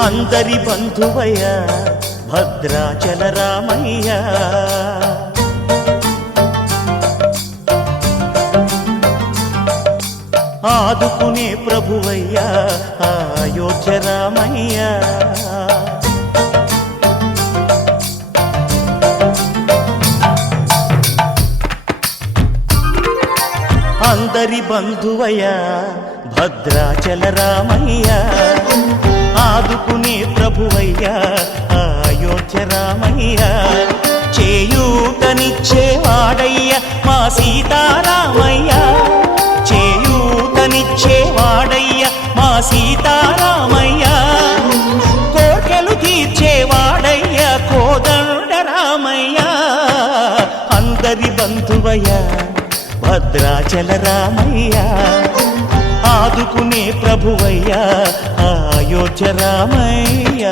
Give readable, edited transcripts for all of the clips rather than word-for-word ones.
అందరి బంధువయ్య భద్రాచల రామయ్య. ఆదుకునే ప్రభువయ్య అయోధ్య రామయ్య. అందరి బంధువయ్య భద్రాచల రామయ్య. ఆదుకునే ప్రభువయ్య అయోధ్య రామయ్య. చేయూతనిచ్చేవాడయ్య మా సీతారామయ్య. చేయూతనిచ్చేవాడయ్య మా సీతారామయ్య. కోర్కెలు తీర్చేవాడయ్య కోదండ రామయ్య. అందరి బంధువయ్య భద్రాచల రామయ్య. ఆదుకునే ప్రభువయ్య అయోధ్య రామయ్య.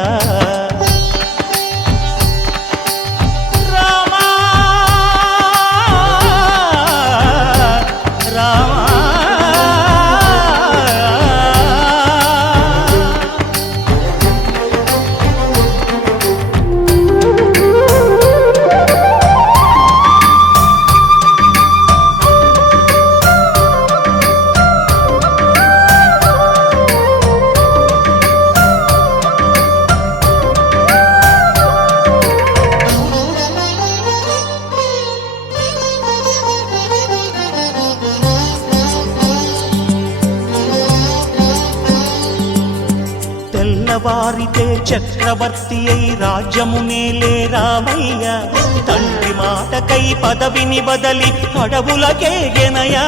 తెల్లవారితే చక్రవర్తి అయి రాజ్యమునేలే రామయ్య. తండ్రి మాటకై పదవిని బదలి అడవులకేగెనయా.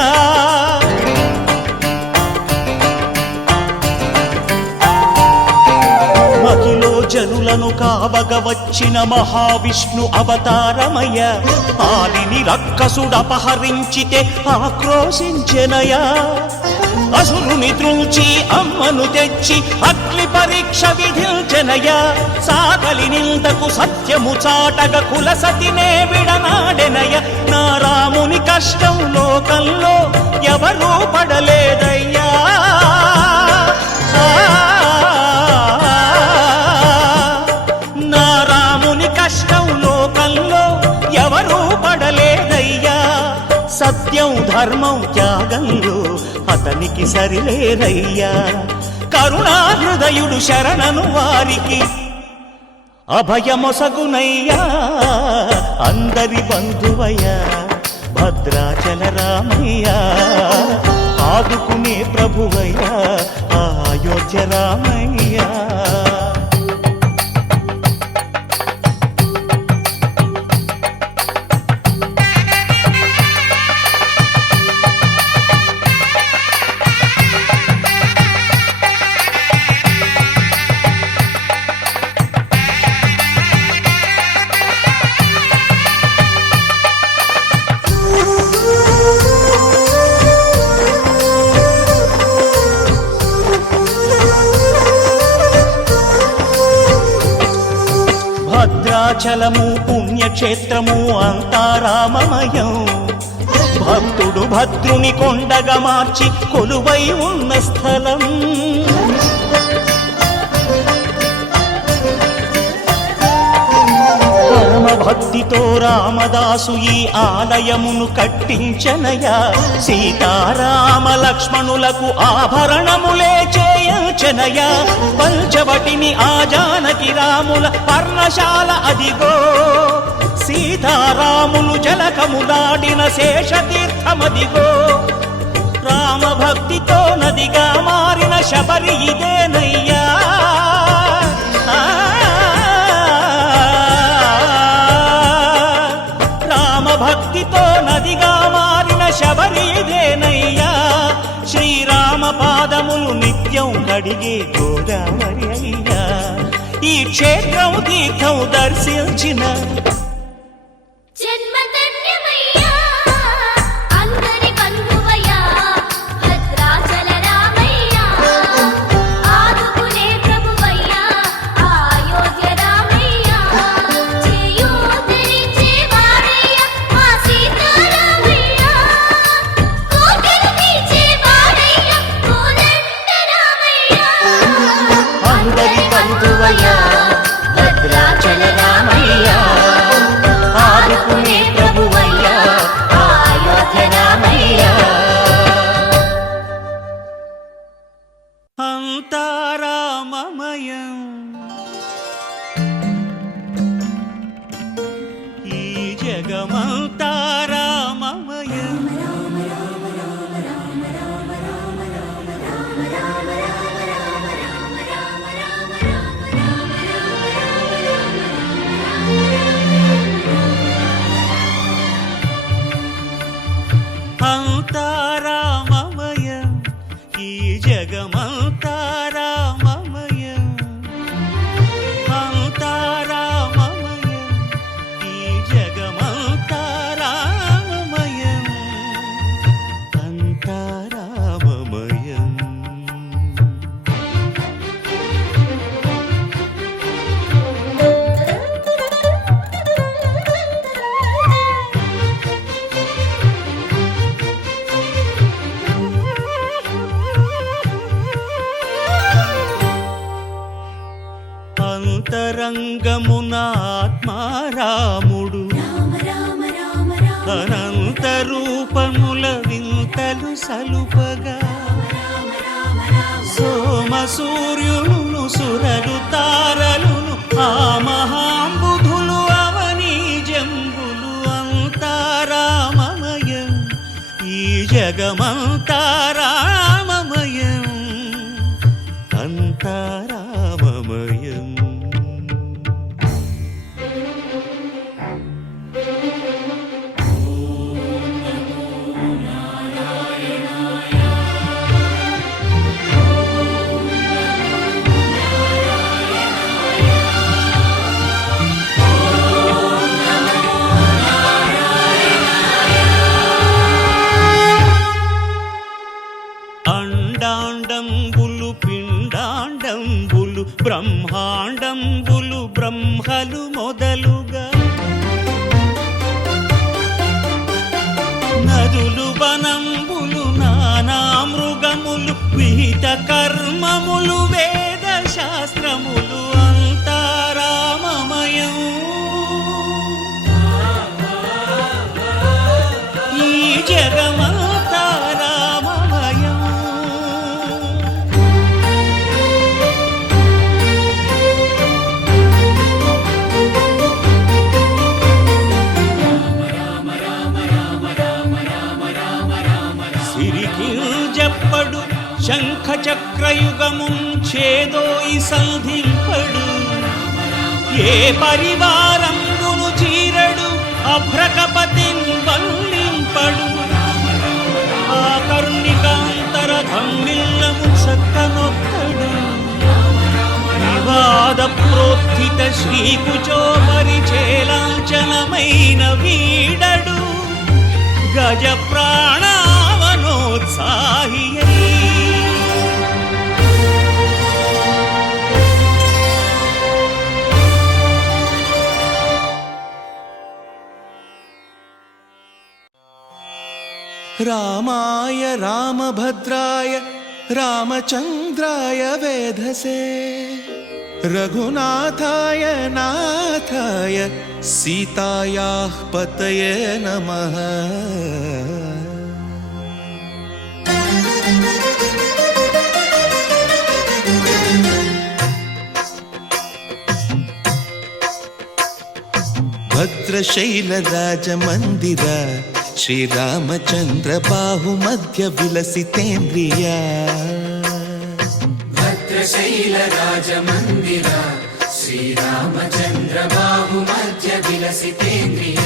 మహిలో జనులను కావగ వచ్చిన మహావిష్ణు అవతారమయ్య. ఆలిని రక్కసుడపహరించితే ఆక్రోశించెనయా. అసురుని త్రుంచి అమ్మను తెచ్చి అగ్ని పరీక్ష విధించెనయ. సాగలి నిందకు సత్యము చాటగ కులసతినే విడనాడెనయ. నా రాముని కష్టం లోకంలో ఎవరూ పడలేదయ్యా. నా రాముని కష్టం లోకంలో ఎవరూ పడలేదయ్యా. సత్యం ధర్మం త్యాగంలో అతనికి సరిలేరయ్యా. కరుణాహృదయుడు శరణను వారికి అభయమొసగునయ్యా. అందరి బంధువయ్య భద్రాచల రామయ్య. ఆదుకునే ప్రభువయ్య అయోధ్య రామయ్య. భద్రాచలము పుణ్యక్షేత్రము అంతా రామమయం. భక్తుడు భద్రుని కొండగా మార్చి కొలువై ఉన్న స్థలం. పరమ భక్తితో రామదాసు ఈ ఆలయమును కట్టించనయా. సీతారామ లక్ష్మణులకు ఆభరణములే చేయించనయా. పంచవటిని ఆ జానకి రాముల పర్ణశాల అదిగో. సీతారాములు జలకములాడిన శేషతీర్థమదిగో. రామభక్తితో నదిగా మారిన శబరి ఇదేనయ్యా. రామభక్తితో నదిగా మారిన శబరి ఇదేనయ్యా. శ్రీరామ పాదములు నిత్యం కడిగే గోదావరి అయ్యా. ఈ క్షేత్రం తీర్థం దర్శించిన అందరి బంధు జగమంతా రామమయం. అంతా రామమయం, ఈ జగమంతా రామమయం. అంతా రామమయం, ఈ జగమంతా రామమయం. అంతా రామమయం. అంతరంగమున ఆత్మారాముడు, అనంత రూపముల వింతలు సలుపగా, సోమ సూర్యులను సురలు తారలును ఆ మహాంబుధులు అవనీ జంబులు. అంతా రామమయం, ఈ జగమంతా రామమయం. అంతా రామమయం. అండాండంబులు పిండాండంబులు బ్రహ్మాండంబులు బ్రహ్మలు మొదలుగా, నదులు వనంబులు నానా మృగములు విహిత కర్మములు వేద శాస్త్రములు. అంతా రామమయం, ఈ జగమంతా రామమయం. సిరికింజప్పడు శంఖ చక్రయుగముం చేదోయి సంధింపడు, ఏ పరివారంబును చీరడు అభ్రకపతిన్ వల్లింపడు. ఆ కరుణికాంతర ధమ్మిల్లము చక్కనొక్కడు, వివాద ప్రోత్థిత శ్రీకుచో పరిచేలాంచనమైన వీడడు. గజ ప్రాణావనోత్సాహియై రామాయ రామభద్రాయ రామచంద్రాయ వేధసే, రఘునాథాయ నాథాయ సీతాయాః పతయే నమః. భద్రశైలరాజమందిర శ్రీరామచంద్ర బాహుమధ్య విలసితేంద్రియ. భద్రశైలరాజమందిర శ్రీరామచంద్ర బాహుమధ్య విలసితేంద్రియ.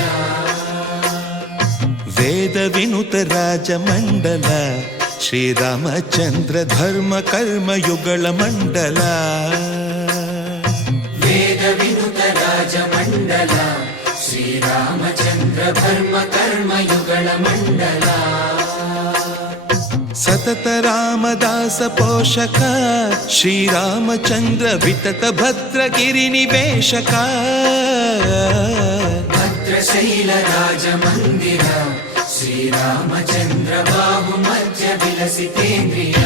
వేద వినుత రాజమండల శ్రీరామచంద్ర ధర్మ కర్మయుగళ మండల. వేద వినుత రాజమండల శ్రీరామచంద్ర ధర్మ కర్మయుగళ మండల. సతత రామదాస పోషక శ్రీరామచంద్ర వితత భద్రగిరి నివేశక. భద్రశైల రాజమందిర శ్రీరామచంద్ర బాహుమధ్య విలసితేంద్రియ.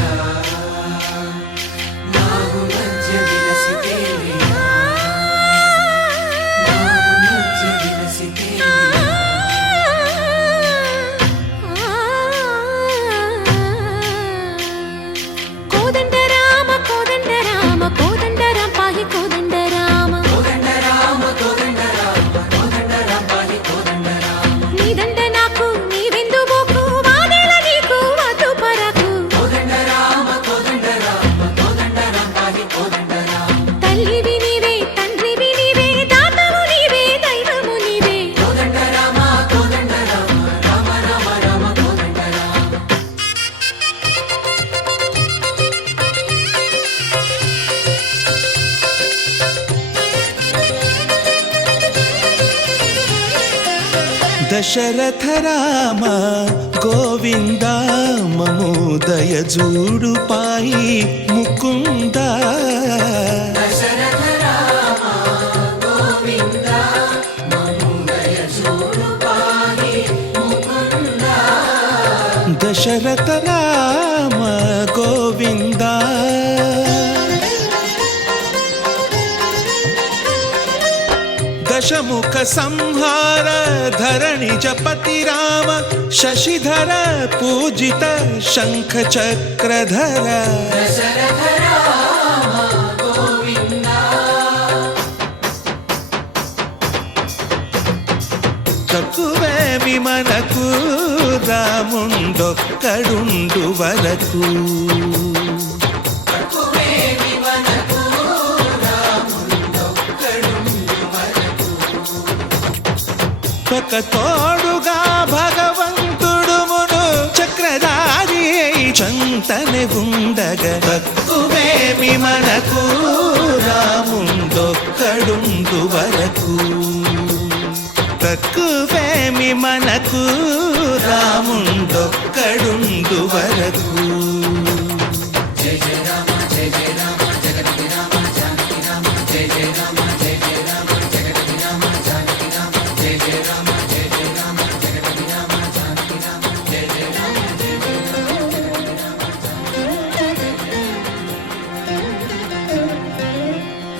బాహుమధ్య విలసితేంద్రియ. బాహుమధ్య విలసితేంద్రియ. కోదండ రామ కోదండ రామ కోదండ రామ పాహి కోదండ రామ. కోదండ రామ కోదండ రామ కోదండ రామ పాహి కోదండ రామ. దశరథ రామ గోవింద మమోదయ జూడు పాయి ముకుంద దశరథ రామ గోవింద మమోదయ చూడు పాహి ముకుంద దశరథ రామ గోవింద దశముఖ సంహార ధరణి జపతి రామ శశిధర పూజిత శంఖ చక్రధర దశరథ రామ గోవింద తక్కువేమి మనకు రాముండొక్కడుండు వరకు తక్కువేమి మనకు రాముండొక్కడుండు వరకు ఒక తోడుగా భగవంతుడు మును చక్రధారి చంతనే ఉండగ తక్కువేమి మనకు రాముండొక్కడుండు వరకు తక్కువేమి మనకు రాముండొక్కడుండు వరకు జయ జయ రామ జయ జయ రామ జగతి రామ జానకి రామ జయ జయ రామ జయ జయ రామ జగతి రామ జానకి రామ జయ జయ రామ జయ జయ రామ జగతి రామ జానకి రామ జయ జయ రామ జయ జయ రామ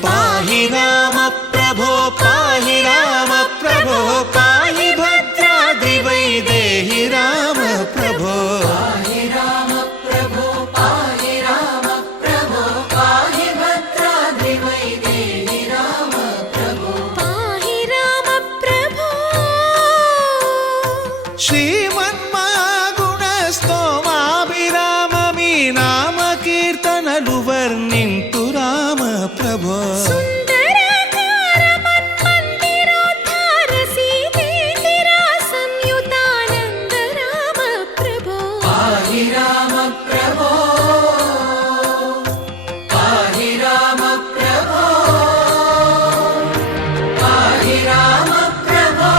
పాహి రామ ప్రభో పాహి రామ ప్రభో పాహి భద్రాద్రి వైదేహి రామ ప్రభో పాహి రామ ప్రభో పాహి రామ ప్రభో పాహి భద్రాద్రి వైదేహి రామ ప్రభో పాహి రామ ప్రభో శ్రీమన్మాగుణ స్తోమాభిరామ మీ నామ కీర్తనలు వర్ణింతు రామ ప్రభో సుందరాకార మన్మందిరోద్ధార సీతేందిర సంయుతానంద రామ ప్రభో పాహి రామ ప్రభో పాహి రామ ప్రభో పాహి రామ ప్రభో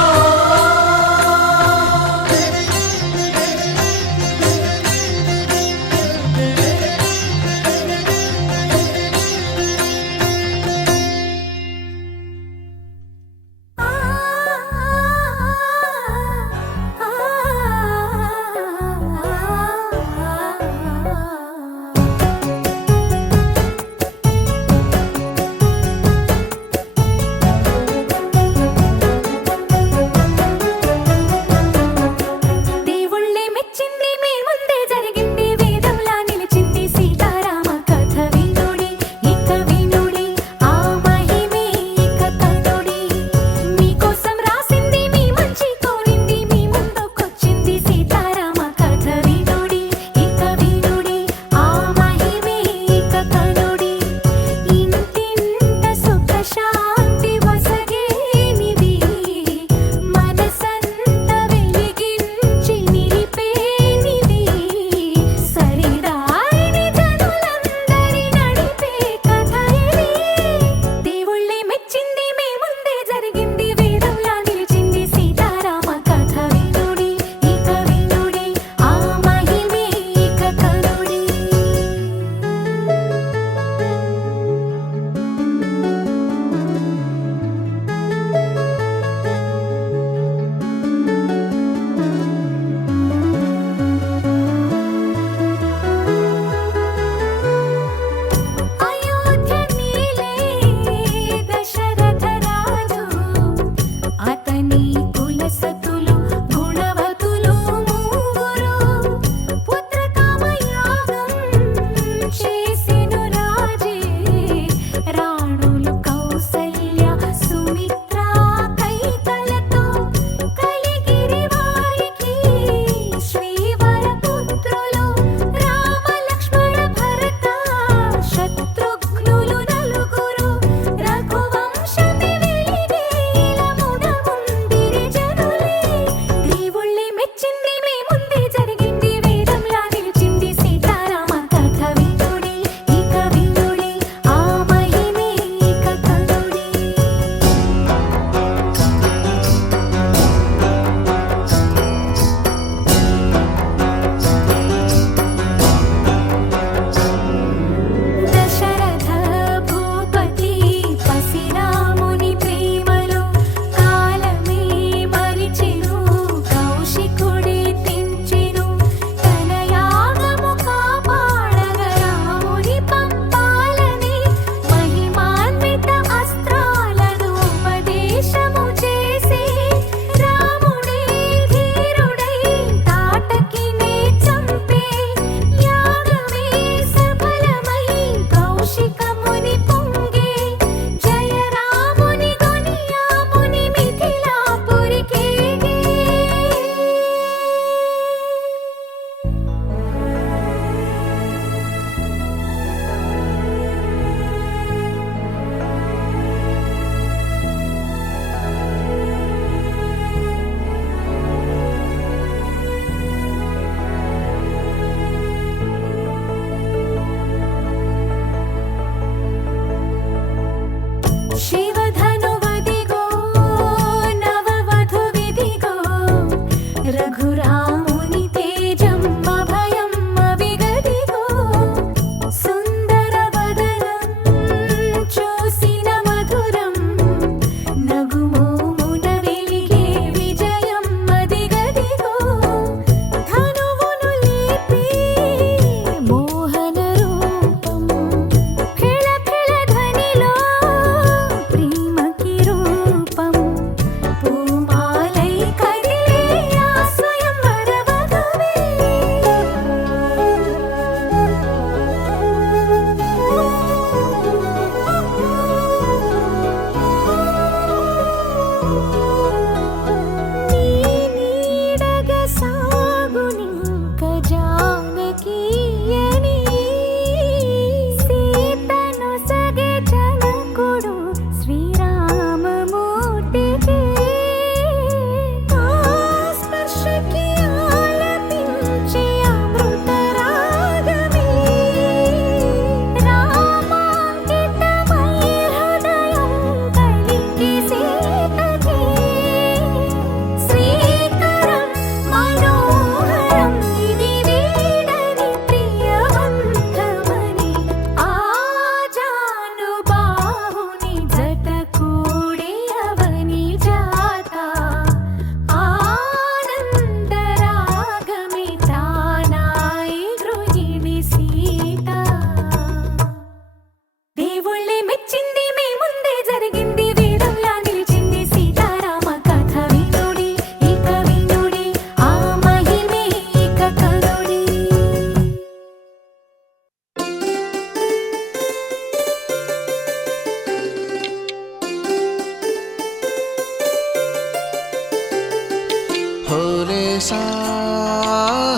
హోలేసా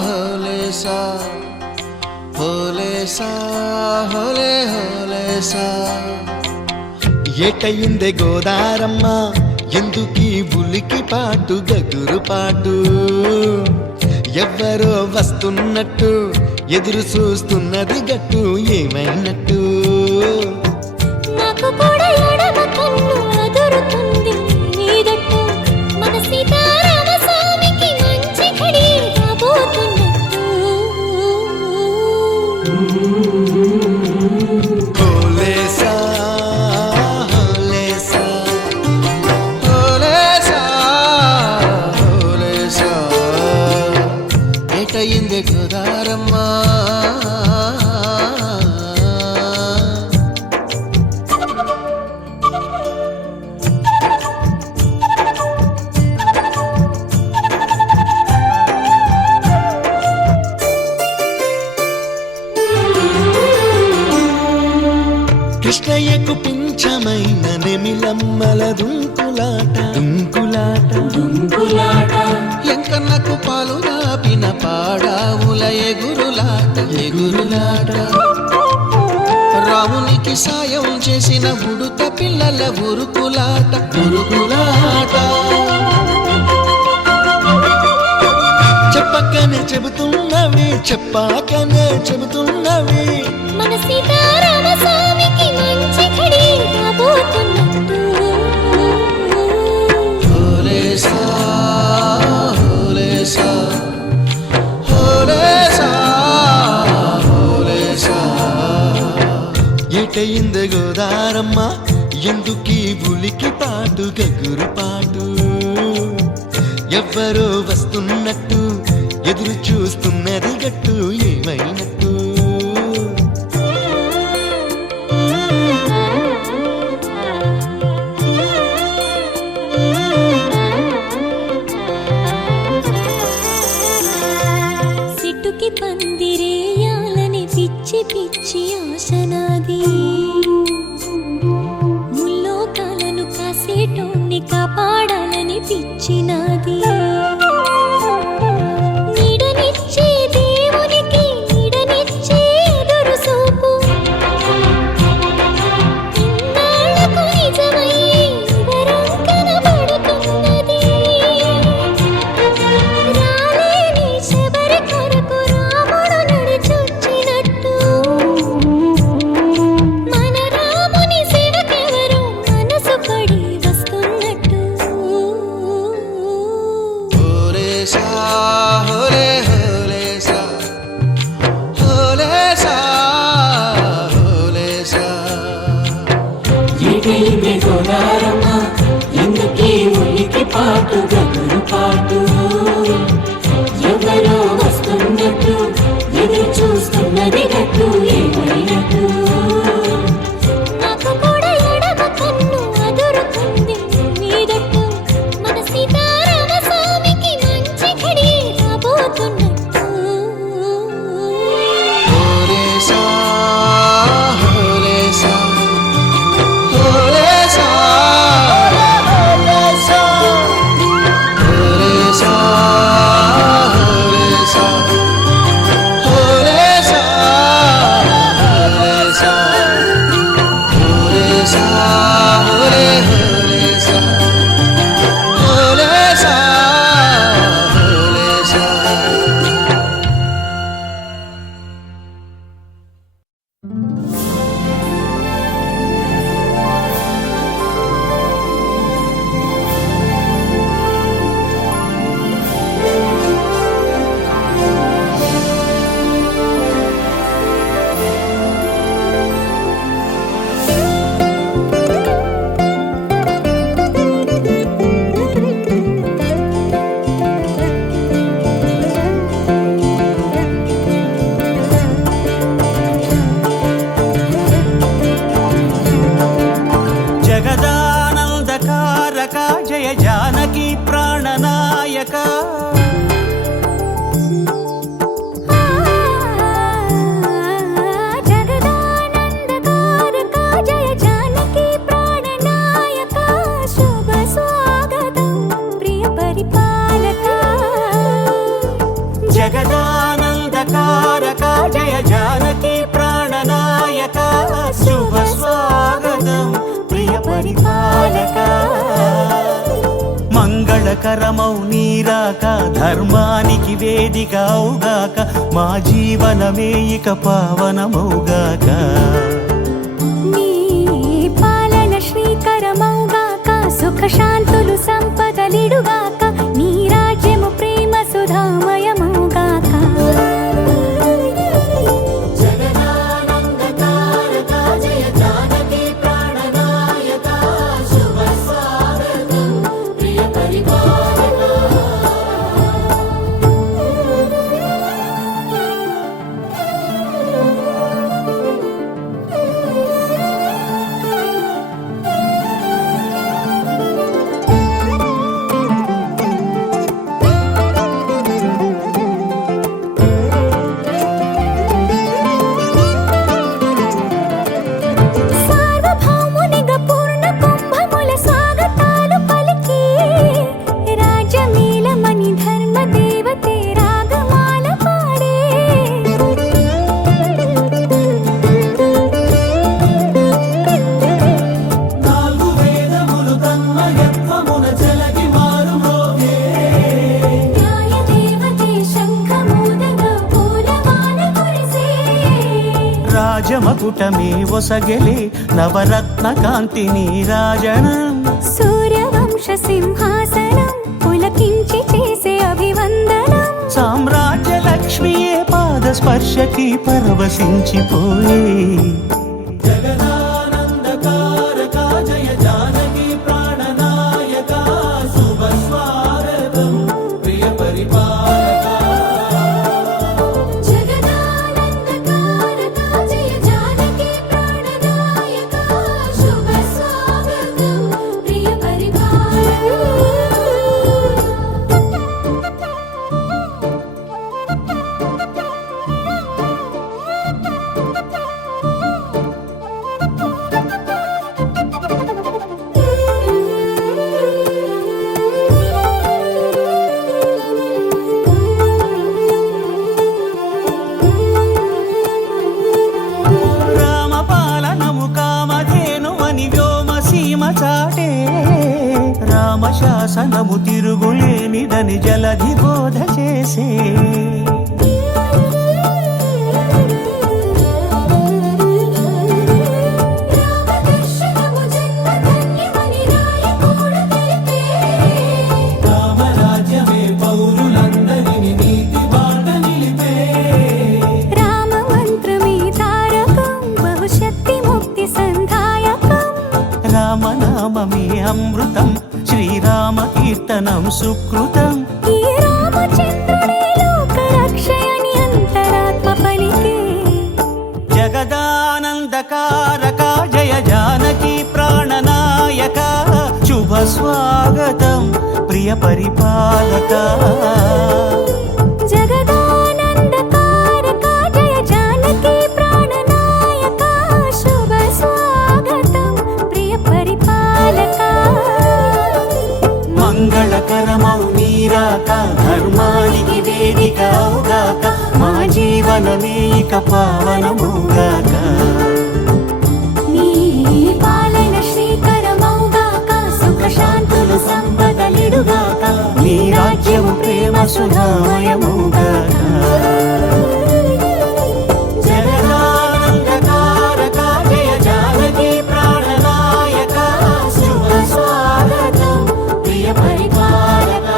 హోలేసా హోలేసా హోలే హోలేసా ఏటయిందే గోదారమ్మ ఎందుకీ ఉలికి పాటు గగురు పాటు ఎవ్వరో వస్తున్నట్టు ఎదురు చూస్తున్నది గట్టు ఏమైనట్టు నాకు కూడా ఎడమ కన్ను అదురుతుంది నీదట్టు మన సీతారామ స్వామికి మంచి ఘడి రాబోతున్నట్టు హోలేసా హోలేసా హోలేసా హోలేసా ఏటయిందే గోదారమ్మ కృష్ణయ్యకు పింఛమైన నెమిలమ్మల దుంకులాట దుంకులాట ఎంకన్నకు పాలు దాపిన పాడావుల ఎగురులాట రామునికి సాయం చేసిన ఉడుత పిల్లల ఉరుకులాట చెప్పకనే చెబుతున్నవి చెప్పాకనే చెబుతున్నవి మన సీతారామ స్వామికి మంచి ఘడి రాబోతున్నట్టు హోలేసా హోలేసా హోలేసా హోలేసా ఏటయింది గోదారమ్మ ఎందుకీ ఉలికి పాటు గగురు పాటు ఎవ్వరో వస్తున్నట్టు ఎదురు చూస్తున్నది గట్టు ఏమైనట్టు సిట్టుకి పందిరేయాలని పిచ్చి పిచ్చి ఆశనాది ముల్లోకాలను కాసేటోన్ని కాపాడాలని పిచ్చినాది నీడనిచ్చే దేవునికి నీడనిచ్చే ఎదురు చూపు ఇన్నాళ్లకు నిజమయ్యే వరం కనబడుతున్నది రాలేని శబరి కొరకు రాముడు నడిచొచ్చినట్టు మన రాముని సేవకెవరు మనసు పడి వస్తున్నట్టు హోలేసా హోలే హోలేసా హోలేసా హోలేసా ఏటైంది గోదారమ్మ ఎందుకీ ఉలికి పాటు గగురు పాటు ఎవరో వస్తున్నట్టు ఎదురు చూస్తున్నది గట్టు ఏమైనట్టు నాకు కూడా ఎడమ కన్ను అదురుతుంది నీదట్టు మన సీతారామ స్వామికి మంచి ఘడి రాబోతున్నట్టు హోలేసా హోలేసా హోలేసా హోలేసా హోలేసా హోలేసా హోలేసా హోలేసా హోలే హోలేసా హోలేసా హోలేసా జగదానందకారక జయ జానకి ప్రాణనాయక జగదానందకారక జయ జానకి ప్రాణనాయక శుభ స్వాగతం ప్రియ పరిపాలక జానకి ప్రాణనాయక శుభ స్వాగతం ప్రియ పరిపాలక మంగళకరమౌ నీరాక ధర్మానికి వేదిక అవుగాక మా జీవనమే ఇక పావనమౌగాక నీ పాలన శ్రీకరమౌగాక సుఖ శాంతులు సంపదలిడుగాక నీ రాజ్యము ప్రేమ సుధామయమౌగాక సార్వభౌమునిగా పూర్ణ కుంభముల స్వాగతాలు పలికి రాజమేళమణి ధర్మ దేవతే రాగమాల పాడే నాలుగు వేదములు తన్మయత్వమున చెలగి మారు మోగే న్యాయ దేవతే శంఖమూదగా పూలమాల కురిసే రాజమకుటమే ఒసగెలే నవరత్న కాంతి నీరాజనం సూర్యవంశ సింహాసనం పులకించి చేసే అభివందనం సామ్రాజ్య లక్ష్మియే పాద స్పర్శకి పరవశించిపోయే జగదానందకారక జయ జానకి ప్రాణనాయక శుభ స్వాగతం ప్రియ పరిపాలక జగదానందకారక జయ జానకి ప్రాణనాయక శుభ స్వాగతం ప్రియ పరిపాలక రామపాలనము కామధేనువని వ్యోమసీమ చాటే రామశాసనము తిరుగులేనిదని జలధి బోధ చేసే రామదర్శనము జన్మధన్యమని రాయకూడ తెలిపే రామరాజ్యమే పౌరులందరిని నీతి బాట నిలిపే రామ మంత్రమే తారకం బహుశక్తి ముక్తి సంధాయకం రామనామమే అమృతం శ్రీరామ కీర్తనం సుకృతం ఈ రామచంద్రుడే లోక రక్షయని అంతరాత్మ పలికే జగదానందకారక జయ జానకి ప్రాణనాయక శుభ స్వాగతం ప్రియ పరిపాలక జగదానందకారక జయ జానకి ప్రాణనాయక శుభ స్వాగతం ప్రియ పరిపాలక మంగళకరమౌ నీరాక ధర్మానికి వేదిక అవుగాక మా జీవనమే ఇక పావనమౌగాక నీ పాలన శ్రీకరమౌగాక సుఖ శాంతులు సంపదలిడుగాక నీ రాజ్యము ప్రేమ సుధామయమౌగాక జగదానందకారక జయ జానకి ప్రాణనాయక శుభ స్వాగతం ప్రియ పరిపాలక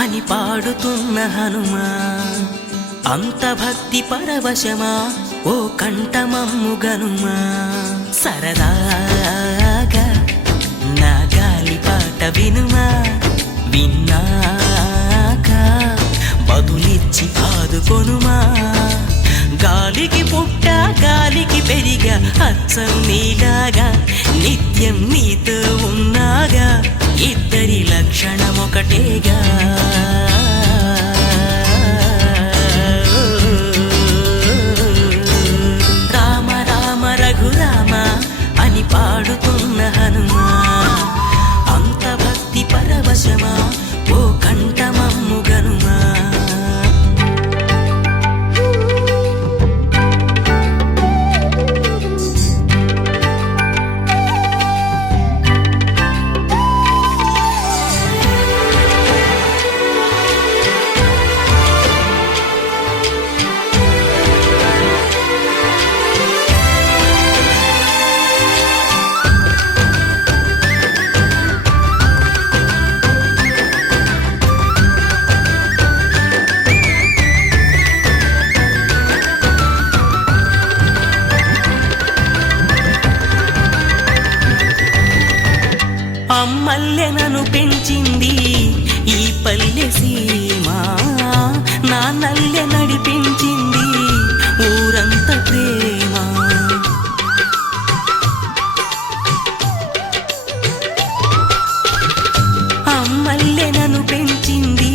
అని పాడుతున్న హనుమా అంత భక్తి పరవశమా ఓ కంఠమమ్ము గనుమా సరదాగా నా గాలి పాట వినుమా విన్నాక బదులిచ్చి ఆదుకొనుమా గాలికి పుట్ట గాలికి పెరిగా అచ్చం నీలాగా నిత్యం నీతో ఉన్నాగా ఇద్దరి లక్షణం ఒకటేగా రామ రామ రఘురామ అని పాడుతున్న హనుమా అంత భక్తి పరవశమా ఓ కంఠమమ్ము గనుమా అమ్మల్లెనను పెంచింది ఈ పల్లె సీమ నా నల్లె నడిపించింది ఊరంత ప్రేమ అమ్మల్లెనను పెంచింది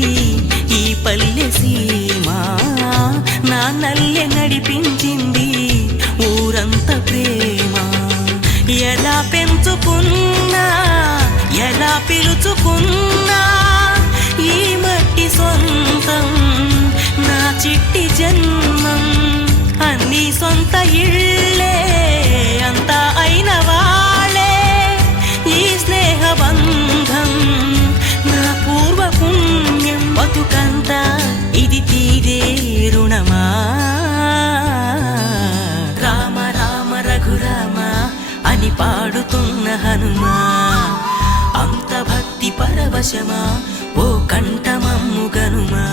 ఈ పల్లె సీమ నా నల్లె నడిపించింది ఊరంత ప్రేమ ఎలా పెంచుకున్నా ఎలా పిలుచుకున్నా ఈ మట్టి సొంతం నా చిట్టి జన్మం అన్ని సొంత ఇళ్ళే అంతా అయిన వాళ్ళే ఈ స్నేహ బంధం నా పూర్వ పుణ్యం బతుకంతా ఇది తీరే రుణమా రామ రామ రఘురామ అని పాడుతున్న హనుమా అంత భక్తి పరవశమా ఓ కంఠమమ్ము గనుమా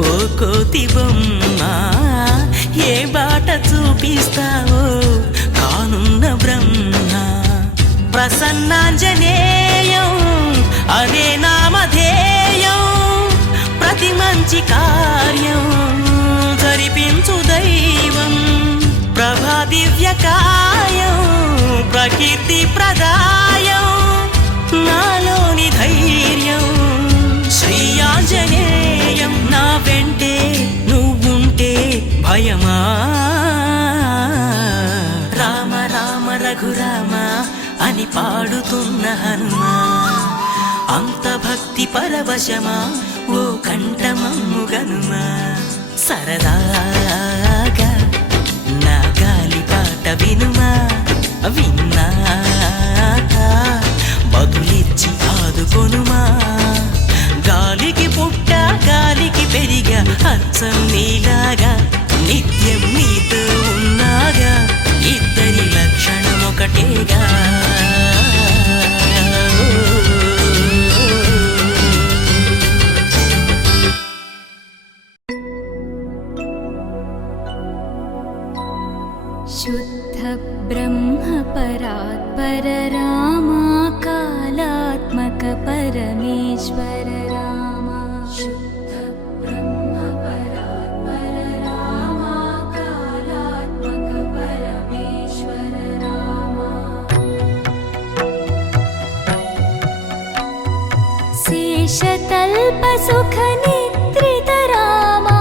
ఓ కోతి బొమ్మ ఏ బాట చూపిస్తావో కానున్న బ్రహ్మ ప్రసన్నాంజనేయం అదే నామధేయం ప్రతి మంచి కార్యం జరిపించు దైవం ప్రభా దివ్యకాయం ప్రకీర్తి ప్రదాయం నాలోని ధైర్యం శ్రీ ఆంజనేయం నా వెంటే నువ్వుంటే భయమా రామ రామ రఘురామ అని పాడుతున్న హనుమా అంత భక్తి పరవశమా ఓ కంఠమమ్ము గనుమా సరదాగా నా గాలి పాట వినుమా విన్నాక బదులిచ్చి ఆదుకొనుమా గాలికి పుట్ట గాలికి పెరిగా అచ్చం నీలాగా నిత్యం నీతో ఉన్నాగా ఇద్దరి లక్షణం ఒకటేగా शुद्ध ब्रह्म परात्पर रामा कालात्मक परमेश्वर रामा शुद्ध ब्रह्म परात्पर रामा कालात्मक परमेश्वर रामा शेषतल्प सुख निद्रित रामा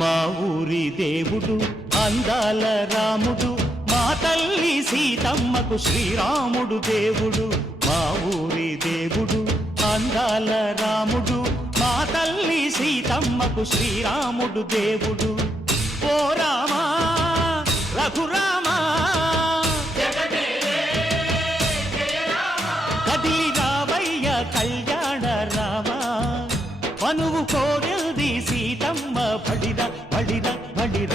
మా ఊరి దేవుడు అందాల రాముడు మా తల్లి సీతమ్మకు శ్రీరాముడు దేవుడు మా ఊరి దేవుడు అందాల రాముడు మా తల్లి సీతమ్మకు శ్రీరాముడు దేవుడు ఓ రామా రఘురామా కదిలి రావయ్య కళ్యాణ రామా మనువు కోరెల్ది సీతమ్మ బడిర బడిర బడిర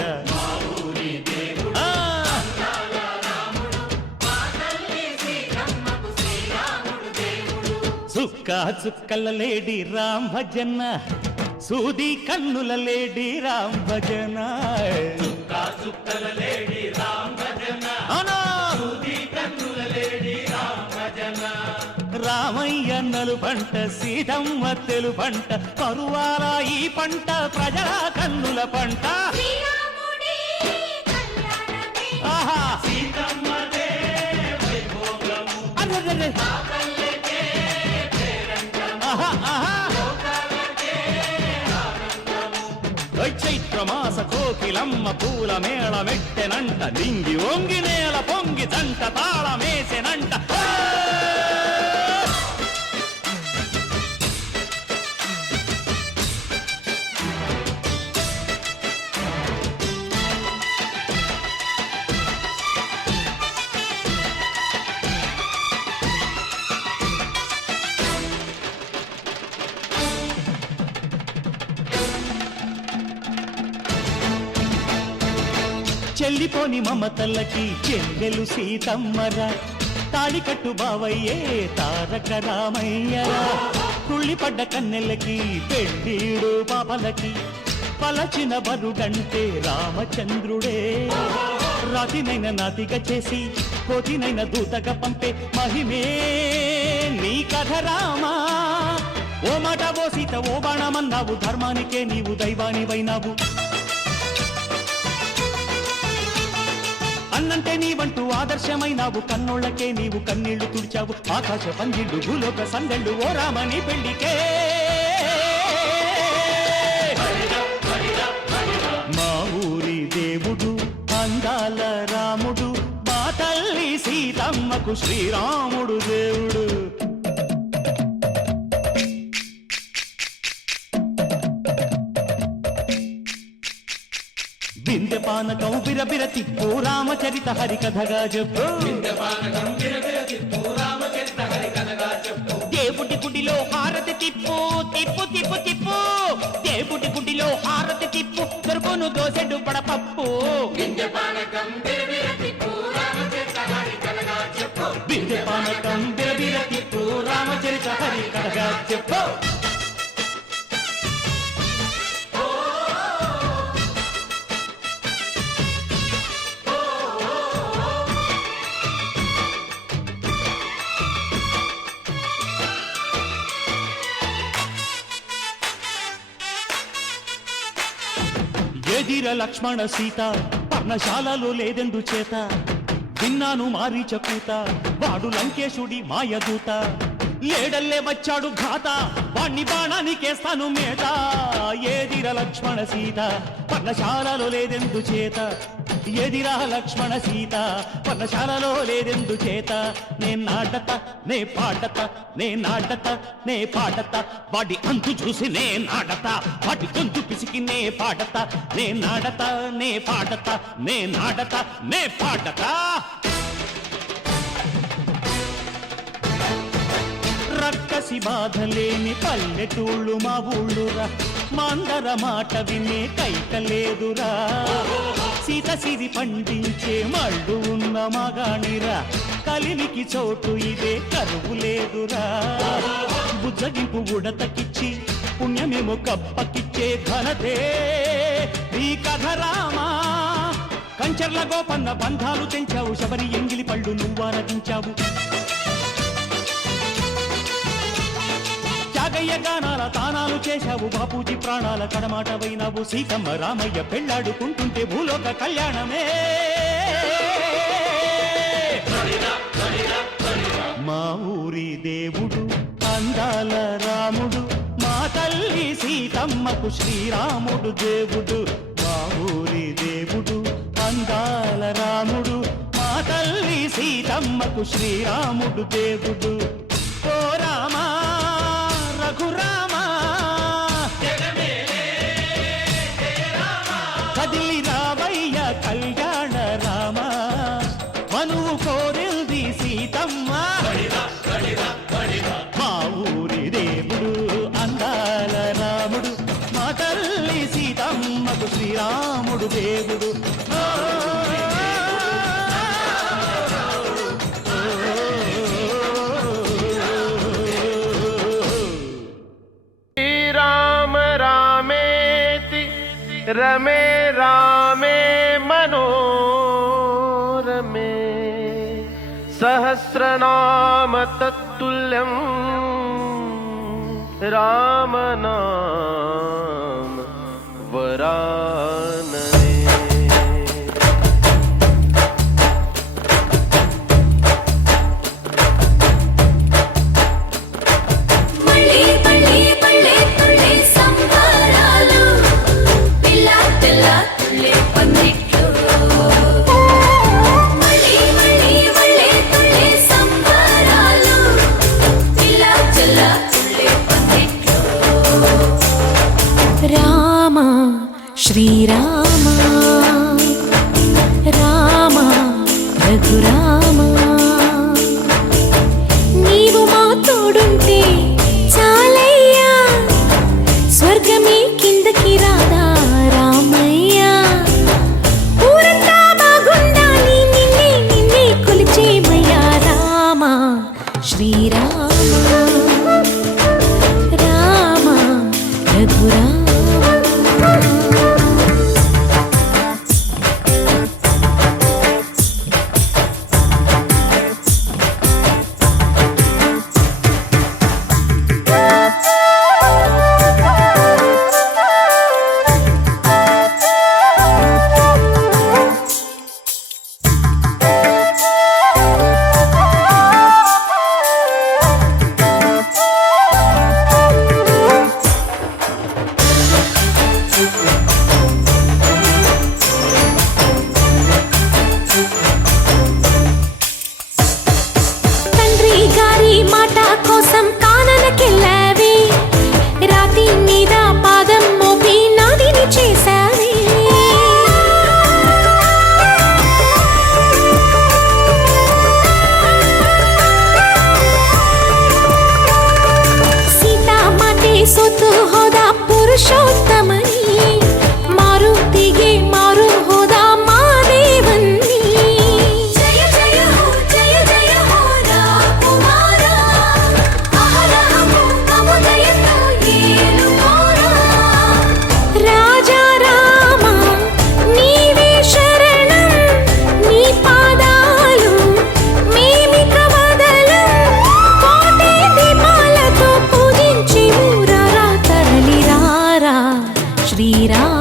చుక్క చుక్కల లేడి రామ్ భజన సూది కన్నుల లేడి రామ్ భజన చుక్కల లేడి రామ్ భజన సూది కన్నుల లేడి రామ్ భజన రామయ్య నలు పంట సీతమ్మ తెలు పంట పరువాల ఈ పంట ప్రజల కన్నుల పంట ఆహా సీతమ్మదే వైభోగము అరెరెరె చైత్రమాస కోకిలమ్మ పూల మేళ మెట్టెనంట దింగి ఒంగి నేల పొంగి జంట తాళమేసెనంట చెల్లిపోని మమతల్లకి చెల్లెలు సీతమ్మరా తాళికట్టు బావయ్యే తారక రామయ్యరా తుళ్ళిపడ్డ కన్నెలకి పెళ్ళీడు పాపలకి పలచిన బరుగంటే రామచంద్రుడే రాతినైన నాతిగా చేసి కోతినైన దూతగా పంపే మహిమే నీ కథ రామా ఓ మాట ఓ సీత ఓ బాణమన్నావు ధర్మానికే నీవు దైవానివైనావు అన్నంటే నీవంటూ ఆదర్శమైనావు కన్నోళ్ళకే నీవు కన్నీళ్లు తుడిచావు ఆకాశ పందిళ్ళు భూలోక సందళ్ళు ఓ రామని పెళ్లికే మా ఊరి దేవుడు అందాల రాముడు మా తల్లి సీతమ్మకు శ్రీరాముడు దేవుడు వింధ్యపానకం బిరబిర తిప్పు రామచరిత హరికథగా చెప్పు దేవుడి గుడిలో హారతి తిప్పు తిప్పు తిప్పు తిప్పు దేవుడి గుడిలో హారతి తిప్పు దొరుకును దోసెడు పడపప్పు వింధ్యపానకం బిరబిర తిప్పు రామచరిత హరికథగా చెప్పు ఎదిర లక్ష్మణ సీత పర్ణశాలలో లేదెందు చేత విన్నాను మారీచ కూత వాడు లంకేశుడి మాయదూత లేడల్లే వచ్చాడు ఘాత వాణ్ణి బాణానికేస్తాను మేత ఏదిర లక్ష్మణ సీత పర్ణశాలలో లేదెందు చేత ఎదిరా లక్ష్మణ సీత పర్ణశాలలో లేదెందు చేత నే నాటత నే పాడత నే నాటత నే పాడత వాడి అంతు చూసి నే నాడత వాడి గొంతు పిసికి నే పాడత నే నాడత నే పాడత నే నాడత నే పాడత రక్కసి బాధలేని పల్లెటూళ్ళు మా ఊళ్ళురా మాందర మాట వినే కైకలేదురా సీత సిరి పండించే మళ్ళు ఉన్న మగాణిరా కలిమికి చోటు ఇదే కరువు లేదురా బుజ్జగింపు ఉడతకిచ్చి పుణ్యమేమో కప్పకిచ్చే ఘనతే ఈ కథ రామా కంచర్ల గోపన్న బంధాలు తెంచావు శబరి ఎంగిలి పళ్ళు నువ్వారగించావు త్యాగయ్య గానాల తానాలు చేశావు బాపూజీ ప్రాణాల కడమాటవైనావు సీతమ్మ రామయ్య పెళ్ళాడుకుంటుంటే భూలోక కళ్యాణమే మా ఊరి దేవుడు అందాల రాముడు మా తల్లి సీతమ్మకు శ్రీరాముడు దేవుడు ఊరి దేవుడు అందాల రాముడు మా తల్లి సీతమ్మకు శ్రీరాముడు దేవుడు ఓ రామా రఘురామా కదిలి రావయ్య కళ్యాణ రామ మనువు కోరింది సీతమ్మ మా ఊరి దేవుడు అందాల రాముడు మా తల్లి సీతమ్మకు శ్రీరాముడు దేవుడు శ్రీరామ రామేతి రమే రామే మనోరమే సహస్రనామ తత్తుల్యం రామనామ వరాననే మళ్ళీ మళ్ళీ మళ్ళీ తుళ్ళే సంబరాలు పిల్ల పిల్ల తుళ్ళే పందిట్లు మళ్ళీ మళ్ళీ మళ్ళీ తుళ్ళే సంబరాలు పిల్ల పిల్ల తుళ్ళే పందిట్లు రామ శ్రీరామ రామ రఘురామ నీవు మా తోడుంటే చాలయ్యా స్వర్గమే కిందకి రాదా రామయ్యా ఊరంతా బాగుండాలి నిన్నే నిన్నే కొలిచేమయ్యా రామ శ్రీరామ రామ రఘురామ తండ్రి గారి మాట కోసం కాననకెళ్ళావే రాతి మీద పాదం మోపి నాదిని చేశావే సీతా మాటే సొత్తు హోదా పురుషోత్తమని మారుతిಗೆ మారు హోదా మాదేవన్ని జయ జయ హో జయ జయ హో రాకుమార అహరహము అముదయతో ఏలుకోరా రాజా రామ నీవే శరణం నీ పాదాలు మేమిక వదలం కోటి దీపాలతో పూజించి ఊరారా తరలిరారా శ్రీరామ